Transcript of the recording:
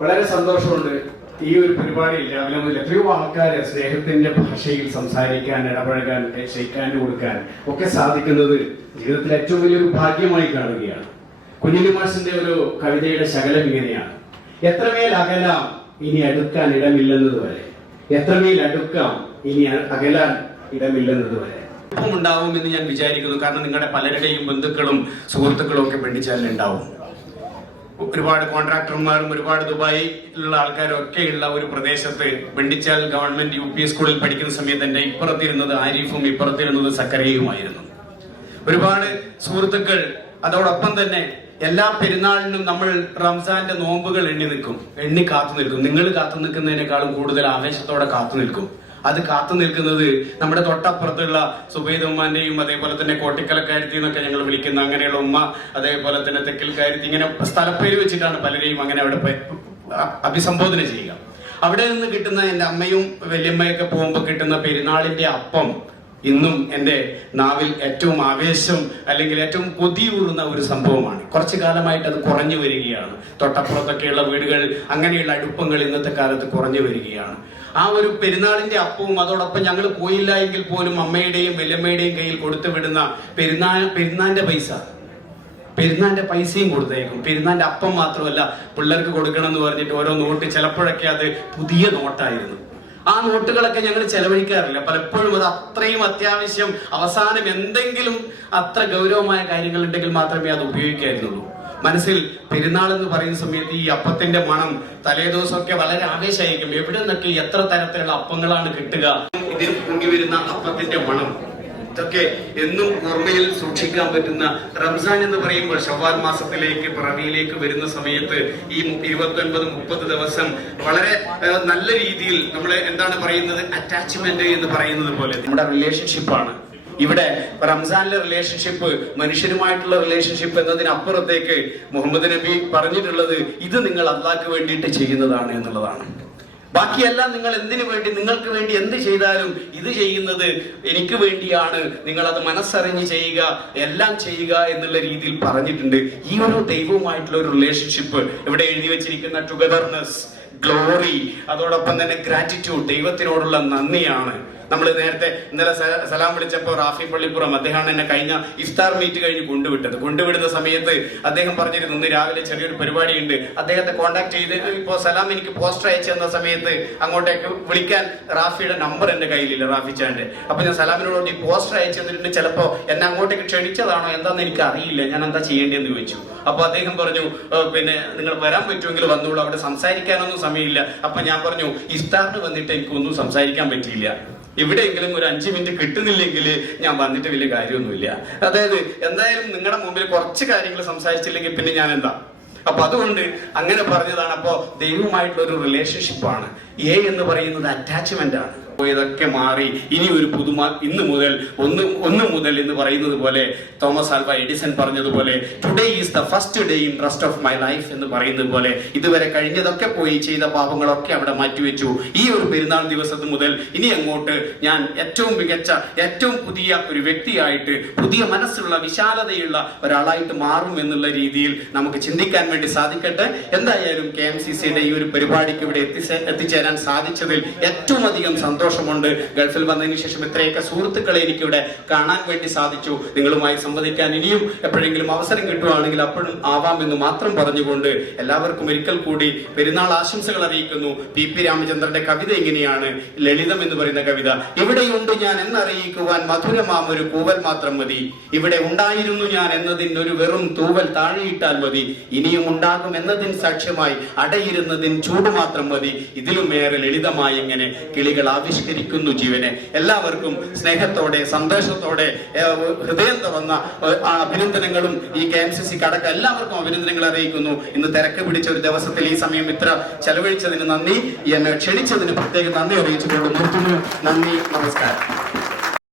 വളരെ സന്തോഷമുണ്ട്. ഈ ഒരു പരിപാടിയിൽ രാവിലെ മുതൽ എത്രയോ ആൾക്കാർ സ്നേഹത്തിന്റെ ഭാഷയിൽ സംസാരിക്കാൻ, ഇടപഴകാൻ, ഷെയ്ക്കാൻഡ് കൊടുക്കാൻ ഒക്കെ സാധിക്കുന്നത് ജീവിതത്തിൽ ഏറ്റവും വലിയൊരു ഭാഗ്യമായി കാണുകയാണ്. കുഞ്ഞിലി മാഷിന്റെ ഒരു കവിതയുടെ ശകലം ഇങ്ങനെയാണ്: എത്രമേൽ അകലാം ഇനി അടുക്കാൻ ഇടമില്ലെന്നതുവരെ, എത്രമേൽ അടുക്കാം ഇനി അകലാൻ ഇടമില്ലെന്നതുവരെ. ഉണ്ടാവുമെന്ന് ഞാൻ വിചാരിക്കുന്നു. കാരണം നിങ്ങളുടെ പലരുടെയും ബന്ധുക്കളും സുഹൃത്തുക്കളും ഒക്കെ ബന്ധിച്ചാലുണ്ടാവും. ഒരുപാട് കോൺട്രാക്ടർമാരും ഒരുപാട് ദുബായിലുള്ള ആൾക്കാരും ഒക്കെ ഉള്ള ഒരു പ്രദേശത്ത് ബണ്ടിച്ചാൽ ഗവൺമെന്റ് UP സ്കൂളിൽ പഠിക്കുന്ന സമയത്ത് എന്റെ ഇപ്പുറത്തിരുന്നത് ആരിഫും ഇപ്പുറത്തിരുന്നത് സക്കറിയയുമായിരുന്നു. ഒരുപാട് സുഹൃത്തുക്കൾ. അതോടൊപ്പം തന്നെ എല്ലാ പെരുന്നാളിനും നമ്മൾ റംസാന്റെ നോമ്പുകൾ എണ്ണി കാത്തു നിൽക്കും. നിങ്ങൾ കാത്തു നിൽക്കുന്നതിനേക്കാളും കൂടുതൽ ആവേശത്തോടെ കാത്തു നിൽക്കും. അത് കാത്തു നിൽക്കുന്നത് നമ്മുടെ തൊട്ടപ്പുറത്തുള്ള സുബൈദ് ഉമ്മാന്റെയും അതേപോലെ തന്നെ കോട്ടിക്കലക്കാരത്തി എന്നൊക്കെ ഞങ്ങൾ വിളിക്കുന്ന അങ്ങനെയുള്ള ഉമ്മ, അതേപോലെ തന്നെ തെക്കിൽക്കാരത്തി, ഇങ്ങനെ സ്ഥലപ്പേര് വെച്ചിട്ടാണ് പലരെയും അങ്ങനെ അവിടെ അഭിസംബോധന ചെയ്യുക. അവിടെ നിന്ന് കിട്ടുന്ന എൻ്റെ അമ്മയും വല്യമ്മയൊക്കെ പോകുമ്പോൾ കിട്ടുന്ന പെരുന്നാളിന്റെ അപ്പം ഇന്നും എൻ്റെ നാവിൽ ഏറ്റവും ആവേശം അല്ലെങ്കിൽ ഏറ്റവും കൊതിയൂറുന്ന ഒരു സംഭവമാണ്. കുറച്ചു കാലമായിട്ട് അത് കുറഞ്ഞു വരികയാണ്. തൊട്ടപ്പുറത്തൊക്കെയുള്ള വീടുകൾ, അങ്ങനെയുള്ള അടുപ്പങ്ങൾ ഇന്നത്തെ കാലത്ത് കുറഞ്ഞു വരികയാണ്. ആ ഒരു പെരുന്നാളിന്റെ അപ്പവും അതോടൊപ്പം ഞങ്ങൾ പോയില്ല എങ്കിൽ പോലും അമ്മയുടെയും വല്യമ്മയുടെയും കയ്യിൽ കൊടുത്തു വിടുന്ന പെരുന്നാന്റെ പൈസയും കൊടുത്തേക്കും. പെരുന്നാന്റെ അപ്പം മാത്രമല്ല, പിള്ളേർക്ക് കൊടുക്കണം എന്ന് പറഞ്ഞിട്ട് ഓരോ നോട്ട്, ചിലപ്പോഴൊക്കെ അത് പുതിയ നോട്ടായിരുന്നു. ആ നോട്ടുകളൊക്കെ ഞങ്ങൾ ചെലവഴിക്കാറില്ല. പലപ്പോഴും അത് അത്രയും അത്യാവശ്യം, അവസാനം എന്തെങ്കിലും അത്ര ഗൗരവമായ കാര്യങ്ങൾ ഉണ്ടെങ്കിൽ മാത്രമേ അത് ഉപയോഗിക്കായിരുന്നുള്ളൂ. മനസ്സിൽ പെരുന്നാൾ എന്ന് പറയുന്ന സമയത്ത് ഈ അപ്പത്തിന്റെ മണം തലേദിവസമൊക്കെ വളരെ ആവേശമായിരിക്കും. എവിടെ നിന്നൊക്കെ എത്ര തരത്തിലുള്ള അപ്പങ്ങളാണ് കിട്ടുക, ഇതിൽ പൊങ്ങി വരുന്ന അപ്പത്തിന്റെ മണം, ഇതൊക്കെ എന്നും ഓർമ്മയിൽ സൂക്ഷിക്കാൻ പറ്റുന്ന. റംസാൻ എന്ന് പറയുമ്പോൾ ശവ്വാൽ മാസത്തിലേക്ക്, പിറവിയിലേക്ക് വരുന്ന സമയത്ത് ഈ 29-30 ദിവസം വളരെ നല്ല രീതിയിൽ നമ്മൾ എന്താണ് പറയുന്നത്, അറ്റാച്ച്മെന്റ് എന്ന് പറയുന്നത് പോലെ നമ്മുടെ റിലേഷൻഷിപ്പാണ്. ഇവിടെ റംസാനിലെ റിലേഷൻഷിപ്പ്, മനുഷ്യരുമായിട്ടുള്ള റിലേഷൻഷിപ്പ് എന്നതിനപ്പുറത്തേക്ക് മുഹമ്മദ് നബി പറഞ്ഞിട്ടുള്ളത് ഇത് നിങ്ങൾ അള്ളാഹ്ക്ക് വേണ്ടിയിട്ട് ചെയ്യുന്നതാണ് എന്നുള്ളതാണ്. ബാക്കിയെല്ലാം നിങ്ങൾ എന്തിനു വേണ്ടി, നിങ്ങൾക്ക് വേണ്ടി എന്ത് ചെയ്താലും ഇത് ചെയ്യുന്നത് എനിക്ക് വേണ്ടിയാണ്, നിങ്ങൾ അത് മനസ്സറിഞ്ഞ് ചെയ്യുക, എല്ലാം ചെയ്യുക എന്നുള്ള രീതിയിൽ പറഞ്ഞിട്ടുണ്ട്. ഈ ഒരു ദൈവവുമായിട്ടുള്ള ഒരു റിലേഷൻഷിപ്പ് ഇവിടെ എഴുതി വെച്ചിരിക്കുന്ന ടുഗദർനെസ്, ഗ്ലോറി, അതോടൊപ്പം തന്നെ ഗ്രാറ്റിറ്റ്യൂഡ്, ദൈവത്തിനോടുള്ള നന്ദിയാണ്. നമ്മൾ നേരത്തെ ഇന്നലെ സലാം വിളിച്ചപ്പോൾ റാഫി പള്ളിപ്പുറം അദ്ദേഹമാണ് എന്നെ കഴിഞ്ഞ ഇഫ്താർ മീറ്റ് കഴിഞ്ഞ് കൊണ്ടുവിടുന്ന സമയത്ത് അദ്ദേഹം പറഞ്ഞിരുന്നു ഇന്ന് രാവിലെ ചെറിയൊരു പരിപാടി ഉണ്ട്. അദ്ദേഹത്തെ കോൺടാക്ട് ചെയ്ത് ഇപ്പോൾ സലാം എനിക്ക് പോസ്റ്റർ അയച്ചു തന്ന സമയത്ത് അങ്ങോട്ടേക്ക് വിളിക്കാൻ റാഫിയുടെ നമ്പർ എന്റെ കയ്യിലില്ല, റാഫി ചാന്റെ. അപ്പൊ ഞാൻ സലാമിനോട് ഈ പോസ്റ്റർ അയച്ചു തന്നിട്ടുണ്ട്, ചിലപ്പോ എന്നെ അങ്ങോട്ടേക്ക് ക്ഷണിച്ചതാണോ എന്താന്ന് എനിക്ക് അറിയില്ല, ഞാൻ എന്താ ചെയ്യേണ്ടതെന്ന് ചോദിച്ചു. അപ്പൊ അദ്ദേഹം പറഞ്ഞു പിന്നെ നിങ്ങൾ വരാൻ പറ്റുമെങ്കിൽ വന്നോളൂ, അവിടെ സംസാരിക്കാനൊന്നും സമയമില്ല. അപ്പൊ ഞാൻ പറഞ്ഞു ഇഫ്താറിന് വന്നിട്ട് എനിക്കൊന്നും സംസാരിക്കാൻ പറ്റിയില്ല, എവിടെയെങ്കിലും ഒരു 5 മിനിറ്റ് കിട്ടുന്നില്ലെങ്കിൽ ഞാൻ വന്നിട്ട് വലിയ കാര്യമൊന്നുമില്ല. അതായത് എന്തായാലും നിങ്ങളുടെ മുമ്പിൽ കുറച്ച് കാര്യങ്ങൾ സംസാരിച്ചില്ലെങ്കിൽ പിന്നെ ഞാൻ എന്താ. അപ്പൊ അതുകൊണ്ട് അങ്ങനെ പറഞ്ഞതാണ്. അപ്പോ ദൈവവുമായിട്ടുള്ള ഒരു റിലേഷൻഷിപ്പാണ്. എന്ന് പറയുന്നത് അറ്റാച്ച്മെന്റ് ആണ്. ഇതൊക്കെ മാറി ഇനി ഒരു പുതുമ ഇന്ന് മുതൽ ഒന്ന് മുതൽ എന്ന് പറയുന്നത് പോലെ തോമസ് ആൽവ എഡിസൺ പറഞ്ഞതുപോലെ today is the first day in rest of my life എന്ന് പറയുന്നത് പോലെ ഇതുവരെ കഴിഞ്ഞതൊക്കെ പോയി ചെയ്ത പാപങ്ങളൊക്കെ അവിടെ മാറ്റിവെച്ചു. ഈ ഒരു പെരുന്നാൾ ദിവസത്തിന് മുതൽ ഇനി അങ്ങോട്ട് ഞാൻ ഏറ്റവും മികച്ച, ഏറ്റവും പുതിയ ഒരു വ്യക്തിയായിട്ട്, പുതിയ മനസ്സുള്ള, വിശാലതയുള്ള ഒരാളായിട്ട് മാറും എന്നുള്ള രീതിയിൽ നമുക്ക് ചിന്തിക്കാൻ വേണ്ടി സാധിക്കട്ടെ. എന്തായാലും KMCCയുടെ ഈ ഒരു പരിപാടിക്ക് ഇവിടെ എത്തിച്ചേരാൻ സാധിച്ചതിൽ ഏറ്റവും അധികം സന്തോഷമുണ്ട്. ഗൾഫിൽ വന്നതിന് ശേഷം ഇത്രയൊക്കെ സുഹൃത്തുക്കളെ എനിക്കിവിടെ കാണാൻ വേണ്ടി സാധിച്ചു. നിങ്ങളുമായി സംവദിക്കാൻ ഇനിയും എപ്പോഴെങ്കിലും അവസരം കിട്ടുകയാണെങ്കിൽ അപ്പോഴും ആവാമെന്ന് മാത്രം പറഞ്ഞുകൊണ്ട് എല്ലാവർക്കും ഒരിക്കൽ കൂടി പെരുന്നാൾ ആശംസകൾ അറിയിക്കുന്നു. PP രാമചന്ദ്രന്റെ കവിത ഇങ്ങനെയാണ്, ലളിതം എന്ന് പറയുന്ന കവിത. ഇവിടെയുണ്ട് ഞാൻ എന്നറിയിക്കുവാൻ മധുരമാം ഒരു കൂവൽ മാത്രം മതി, ഇവിടെ ഉണ്ടായിരുന്നു ഞാൻ എന്നതിന് ഒരു വെറും തൂവൽ താഴെയിട്ടാൽ മതി, ഇനിയും ഉണ്ടാകും എന്നതിന് സാക്ഷ്യമായി അടയിരുന്നതിന് ചൂട് മാത്രം മതി, ഇതിലുമേറെ ലളിതമായി എങ്ങനെ കിളികൾ ആവിഷ്കരിക്കുന്നു ജീവനെ. എല്ലാവർക്കും സ്നേഹത്തോടെ, സന്തോഷത്തോടെ, ഹൃദയം തുറന്ന അഭിനന്ദനങ്ങളും ഈ KMCC കടക്ക എല്ലാവർക്കും അഭിനന്ദനങ്ങൾ അറിയിക്കുന്നു. ഇന്ന് തിരക്ക് പിടിച്ച ഒരു ദിവസത്തിൽ ഈ സമയം ഇത്ര ചെലവഴിച്ചതിന് നന്ദി. എന്നെ ക്ഷണിച്ചതിന് പ്രത്യേകം നന്ദി അറിയിച്ചുകൊണ്ട് നിർത്തുന്നു. നന്ദി, നമസ്കാരം.